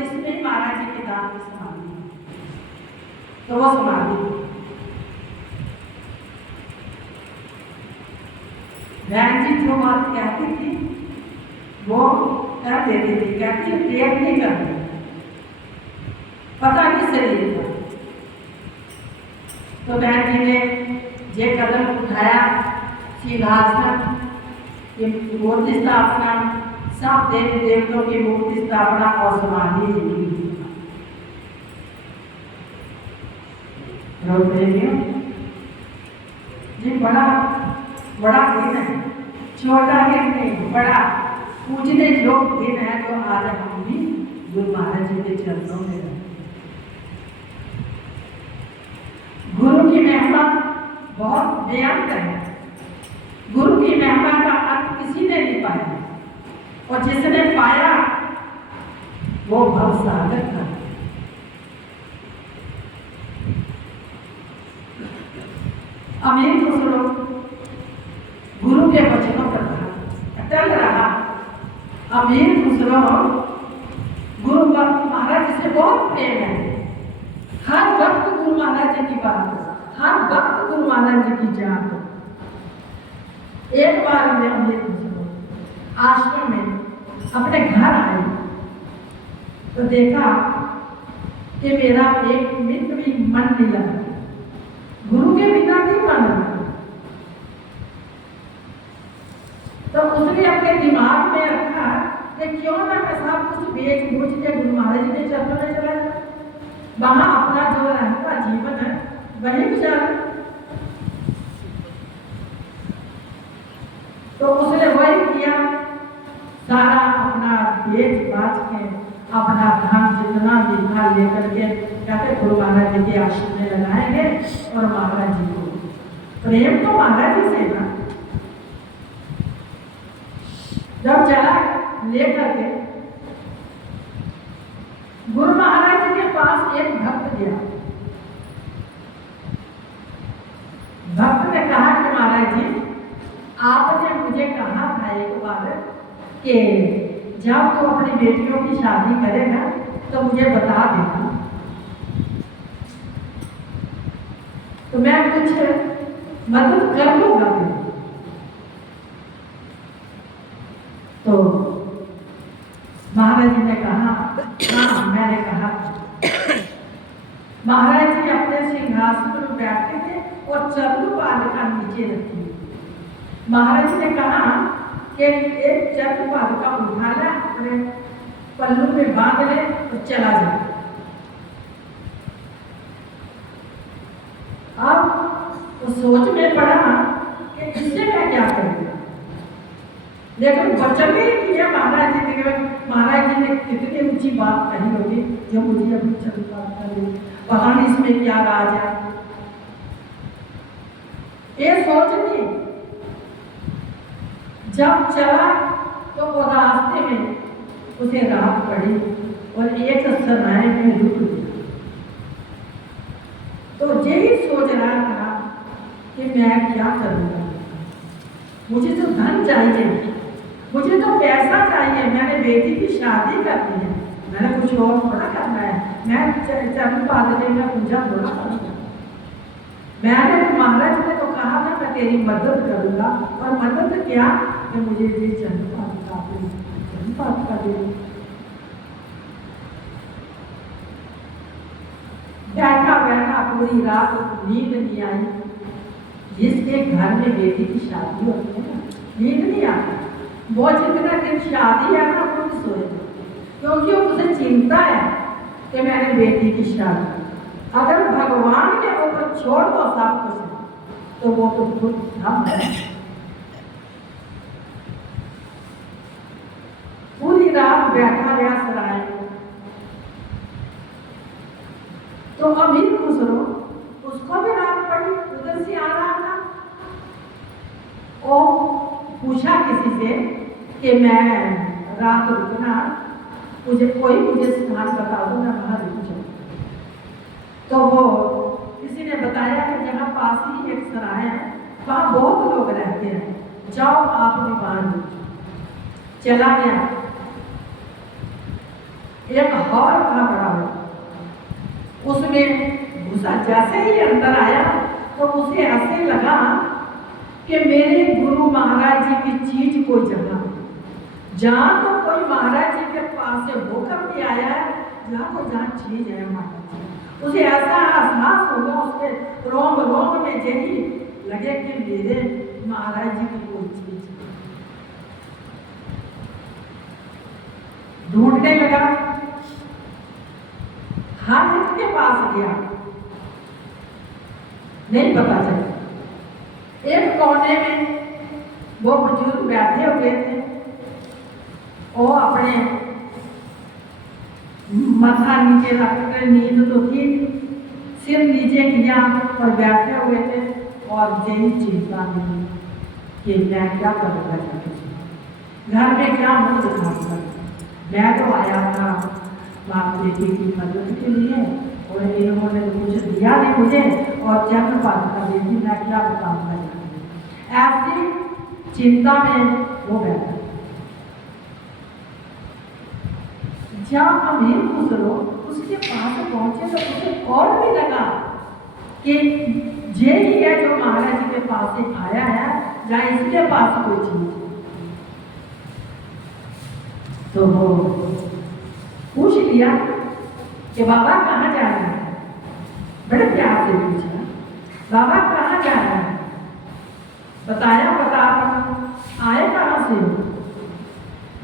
इसमें महाराज जी के दांत की समाधि है। तो वो समाधि बहन जी जो बात कहती थी वो कर देती थी, कहती प्रेम नहीं करती, पता नहीं शरीर का। तो बहन जी ने ये कदम उठाया, सिंहासन की मूर्ति स्थापना, सब देवी देवताओं की मूर्ति स्थापना और समाधि जी। बड़ा बड़ा दिन है, छोटा दिन नहीं, बड़ा पूजने योग्य दिन है जो आज हम भी गुरु महाराज जी के चरणों में हैं। गुरु की महिमा बहुत बेअंत है। गुरु की महिमा का अंत किसी ने नहीं पाया, और जिसने पाया वो भवसागर था। अमीर को सुनो, गुरु के वचनों पर अटल रहा। अमीर खुसरो गुरु महाराज जी से बहुत प्रेम है, हर वक्त गुरु महाराज जी की बात, हर वक्त गुरु महाराज जी की जान। एक बार मैं अमीर खुसरो आश्रम में अपने घर आए तो देखा कि मेरा एक मिनट भी मन नहीं लगा, गुरु के बिना नहीं मन लगा। तो उसने अपने दिमाग में रखा कि क्यों ना मैं सब कुछ बेच बूझ के गुरु महाराज जी के चरणों में चला जाऊं, वहां अपना जो रहता जीवन है वही गुजारा। तो उसने वही किया, सारा अपना बेच बाज के अपना धन जितना भी था लेकर के कहते गुरु महाराज जी के आश्रम में लगाएंगे, और महाराज जी को प्रेम तो महाराज जी से ना। जब चला लेकर के गुरु महाराज जी के पास एक भक्त गया। भक्त ने कहा कि महाराज जी आपने मुझे कहा था एक बार कि जब तो अपनी बेटियों की शादी करेगा तो मुझे बता देना, तो मैं कुछ मदद कर लूंगा। तो महाराज जी ने कहा हाँ मैंने कहा। महाराज जी अपने सिंहासन पर बैठे थे और चरलू पालिका नीचे रखी। महाराज जी ने कहा कि एक चरलू पालिका उठा ले, अपने पल्लू में बांध ले और चला जा। अब वो सोच में पड़ा कि इससे मैं क्या करूँगा, लेकिन वचन भी किया महाराज जी ने। महाराज जी ने कितनी ऊंची बात कही होगी जो मुझे अभी चल बात कर रही, पता नहीं इसमें क्या राज है। ये सोच ली, जब चला तो वो रास्ते में उसे रात पड़ी और एक सराय में रुक गया। तो यही सोच रहा था कि मैं क्या करूँगा, मुझे तो धन चाहिए, मुझे तो पैसा चाहिए, मैंने बेटी की शादी करनी है, मैंने कुछ और थोड़ा करना है, मैं चरण पादले में पूजा थोड़ा करूँगा। मैंने महाराज ने तो कहा था मैं तेरी मदद करूँगा, और मदद क्या कि मुझे ये चरण पादुका दे। बैठा बैठा पूरी रात नींद नहीं आई। जिसके घर में बेटी की शादी होती है ना, नींद नहीं आती। वो जितना दिन शादी है ना वो नहीं सोए, क्योंकि उसे चिंता है कि मैंने बेटी की शादी, अगर भगवान के ऊपर छोड़ दो सब कुछ तो वो तो खुद हम है। पूरी रात बैठा रहा सराय में। तो अमीर खुसरो उसको भी रात पड़ी, उधर से आ रहा था। और पूछा किसी से कि मैं रात रुकना, मुझे स्थान बता दो, मैं वहां रुक जाऊँ। तो वो किसी ने बताया कि जहाँ पास ही एक सराय है, वहाँ बहुत लोग रहते हैं, जाओ आप भी वहां रुक जाओ। चला गया। एक हॉल था बड़ा बड़ा, उसमें घुसा। जैसे ही अंदर आया तो उसे ऐसे लगा कि मेरे गुरु महाराज जी की चीज कोई जगह, जहाँ तो कोई महाराज जी के पास से होकर भी आया है, जहाँ तो जहाँ चीज है महाराज जी। उसे ऐसा एहसास होगा, उसके रोम रोम में यही लगे कि मेरे महाराज जी की कोई चीज। ढूंढने लगा, हर एक के पास गया, नहीं पता चला। एक कोने में वो बुजुर्ग बैठे हुए थे, वो अपने माथा नीचे रखकर, नींद तो थी, सिर नीचे किया और बैठे हुए थे और यही चिंता नहीं कि मैं क्या करूँगा, घर में क्या मत दिखाऊंगा। मैं तो आया था बाप बेटी की मदद के लिए और इन्होंने तो कुछ दिया नहीं मुझे, और चरण पादुका देवी मैं क्या बताऊंगा। ऐसी चिंता में वो बैठा। जब अमीर खुसरो उसके पास पहुंचे तो उसे और भी लगा कि ये ही है जो महाराज जी के पास से आया है, या इसके पास कोई चीज। तो वो पूछ लिया कि बाबा कहाँ जा रहे हैं, बड़े प्यार से पूछा, बाबा कहाँ जा रहे हैं। बताया, बता आए कहाँ से हो।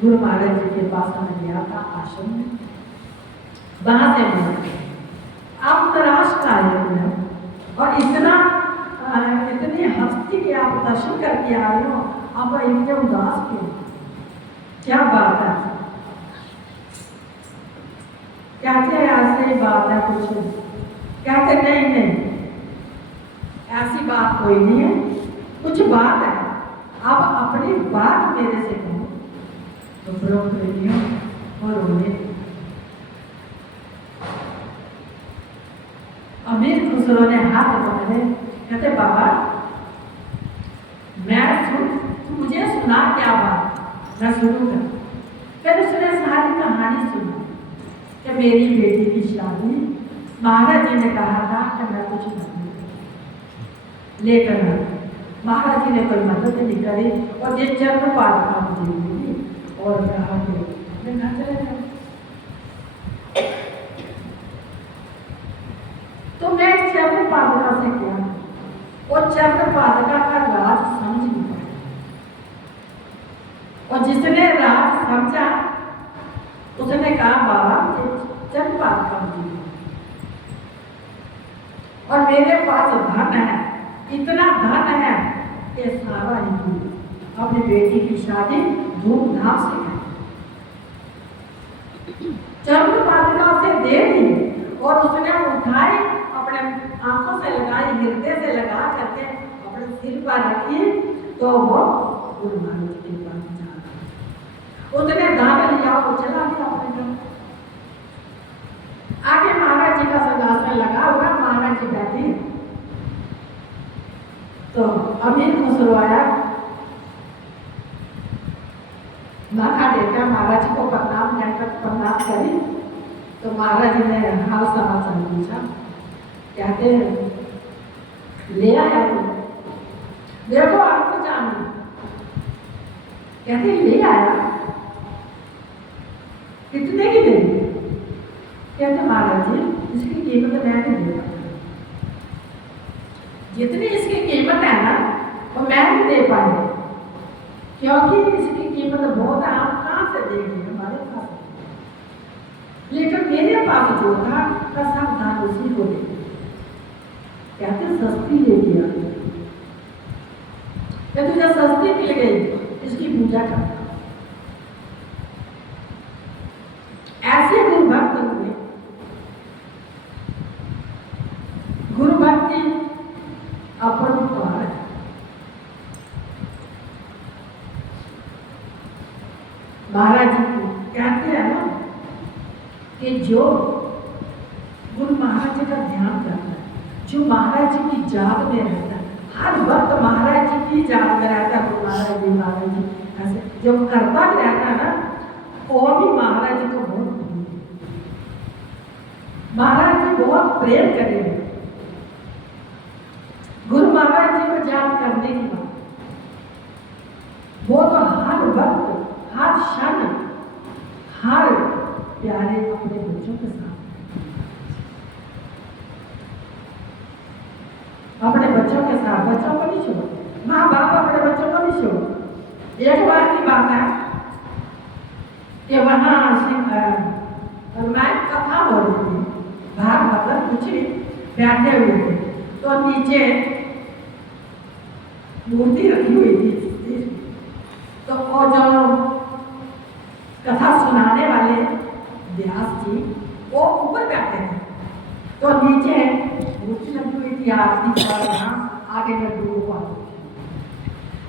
गुरु महाराज जी के पास मैं गया था आश्रम में, वहां से मैं आप तलाश कर आए हो और इतनी हस्ती के आप दर्शन करके आ रहे हो, आप इतने उदास क्यों, क्या बात है। कहते हैं ऐसी बात है कुछ, कहते नहीं नहीं ऐसी बात कोई नहीं है, कुछ बात है, आप अपनी बात मेरे से कहो। तो ब्रह्म और रोने। अमीर खुसरो ने हाथ पकड़े, कहते बाबा मुझे सुना क्या बात, मैं सुनूंगा। फिर उसने सारी कहानी सुनी कि मेरी बेटी की शादी महाराज जी ने कहा था कि मैं कुछ लेकर महाराज जी ने कोई मदद नहीं करी और ये चरण पादुका मुझे मिली और कहा कि मैं घर चले जाऊँ। तो मैं चरण पादुका से क्या, और चरण पादुका का राज समझ नहीं पाया, और जिसने राज समझा उसने कहा बाबा चरण पादुका मुझे, और मेरे पास धन है, इतना धन है कि सारा हिंदू अपनी बेटी की शादी धूमधाम से करें। चरण पादुका से दे दी और उसने उठाई, अपने आंखों से लगाई, हृदय से लगा करके अपने सिर पर रखी, तो वो गुरु महाराज के पास जा, उसने दान लिया और चला गया अपने घर। आगे महाराज जी का सिंहासन लगा हुआ, महाराज जी बैठी, तो अमीर खुसरो आया, माथा देखा, महाराज जी को प्रणाम करी। तो महाराज जी ने हाल समाचार पूछा, कहते ले आया तो देखो आप तो जानो, कहते ले आया, कितने की ले, कहते महाराज जी इसकी कीमत मैं नहीं दे पाता, जितनी इसकी कीमत है ना वो मैं नहीं दे पाई, क्योंकि इसकी कीमत बहुत है, आप कहाँ से देंगे हमारे पास, लेकिन मेरे पास जो था का सब दान उसी को दे। कहते सस्ती लेके आ, कहते जब सस्ती मिल गई इसकी पूजा कर। ऐसे गुरु भक्त हुए, गुरु भक्ति अपरंपार है। महाराज जी कहते हैं ना कि जो गुरु महाराज जी का ध्यान करता है, जो महाराज जी की याद में रहता है, हर वक्त महाराज जी की याद में रहता है, गुरु महाराज जी ऐसे जब करता भी रहता है ना, और भी महाराज जी को बहुत प्रेम करेंगे। गुरु महाराज जी को याद करने की बात, वो तो हर वक्त, हर क्षण, हर प्यारे अपने बच्चों के साथ, अपने बच्चों के साथ, बच्चों को नहीं छोड़ते, माँ बाप अपने बच्चों को नहीं छोड़ते। एक बार की बात है कि वहाँ मैं कथा हो रही थी, बाहर मतलब कुछ भी बैठे हुए थे, तो नीचे मूर्ति रखी हुई थी, तो वो जो कथा सुनाने वाले व्यास जी वो ऊपर बैठे थे, तो नीचे मूर्ति लगी हुई थी, आरती का यहाँ आगे में डूबा।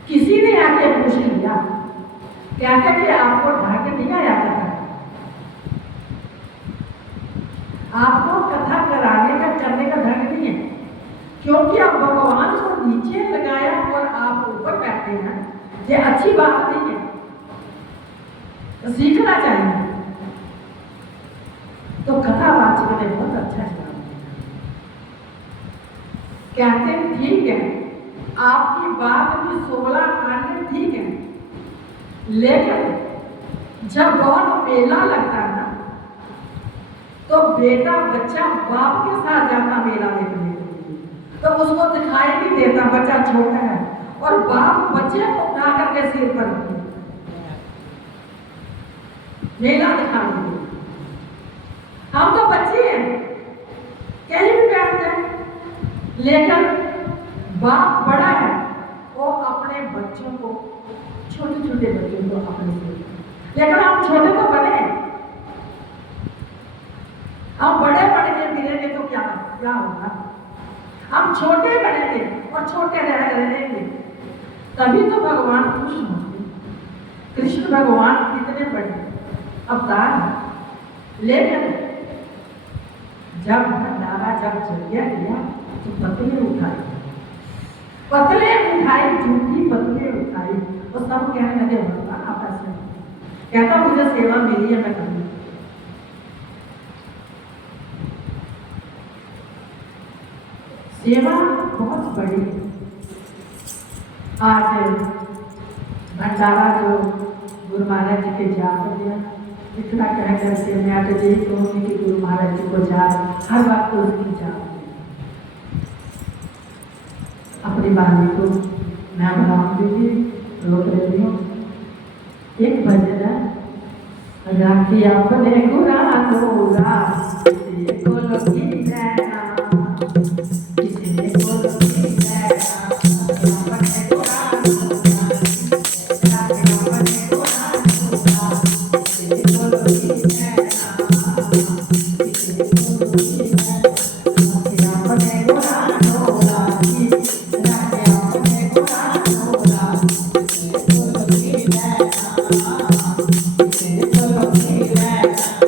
किसी ने आके पूछ लिया, कहते कि आपको ढंग नहीं आया कथा, आपको कथा कराने का करने का ढंग नहीं है, क्योंकि आप भगवान को नीचे लगाया और आप ऊपर बैठे हैं, ये अच्छी बात नहीं है, तो सीखना चाहिए। तो कथावाचक ने बहुत अच्छा जवाब दिया, कहते हैं ठीक है, आपकी बात भी 16 आने ठीक है, लेकिन जब बहुत मेला लगता है ना, तो बेटा बच्चा बाप के साथ जाता मेला देखने के लिए, तो उसको दिखाई नहीं देता, बच्चा छोटा है, और बाप बच्चे को उठा करके सिर पर मेला दिखाने के लिए। हम तो बच्चे हैं, कहीं भी बैठ जाए, लेकिन बाप बड़ा है, वो अपने बच्चों को, छोटे छोटे बच्चों को अपने से, लेकिन हम छोटे तो बने, हम बड़े बड़े के मिलेंगे तो क्या होगा, हम छोटे बनेंगे और छोटे रहेंगे, तभी तो भगवान खुश होंगे। कृष्ण भगवान कितने बड़े अवतार हैं, लेकिन जब भंडारा जब जरिया किया तो पतले उठाई, झूठी पतले उठाई, तो सब कहने लगे भगवान आपस में, कहता मुझे सेवा मिली है, मैं करूँ। सेवा बहुत बड़ी। आज भंडारा जो गुरु महाराज जी के जाप दिया, इतना कह करके मैं तो यही कहूँगी कि गुरु महाराज जी को जाप हर वक्त को उसकी जाप अपनी वाणी को मैं बनाऊंगी, रोक लेती हूँ। एक भजन है, राखी अपने गुरा तोरा, किसी को लगी रहना, किसी को लगी रहना, अपने गुरा तोरा, राखी अपने गुरा तोरा, किसी को लगी रहना, किसी को लगी रहना, राखी अपने गुरा तोरा, राखी अपने गुरा तोरा, किसी को लगी रहना, किसी को लगी रहना।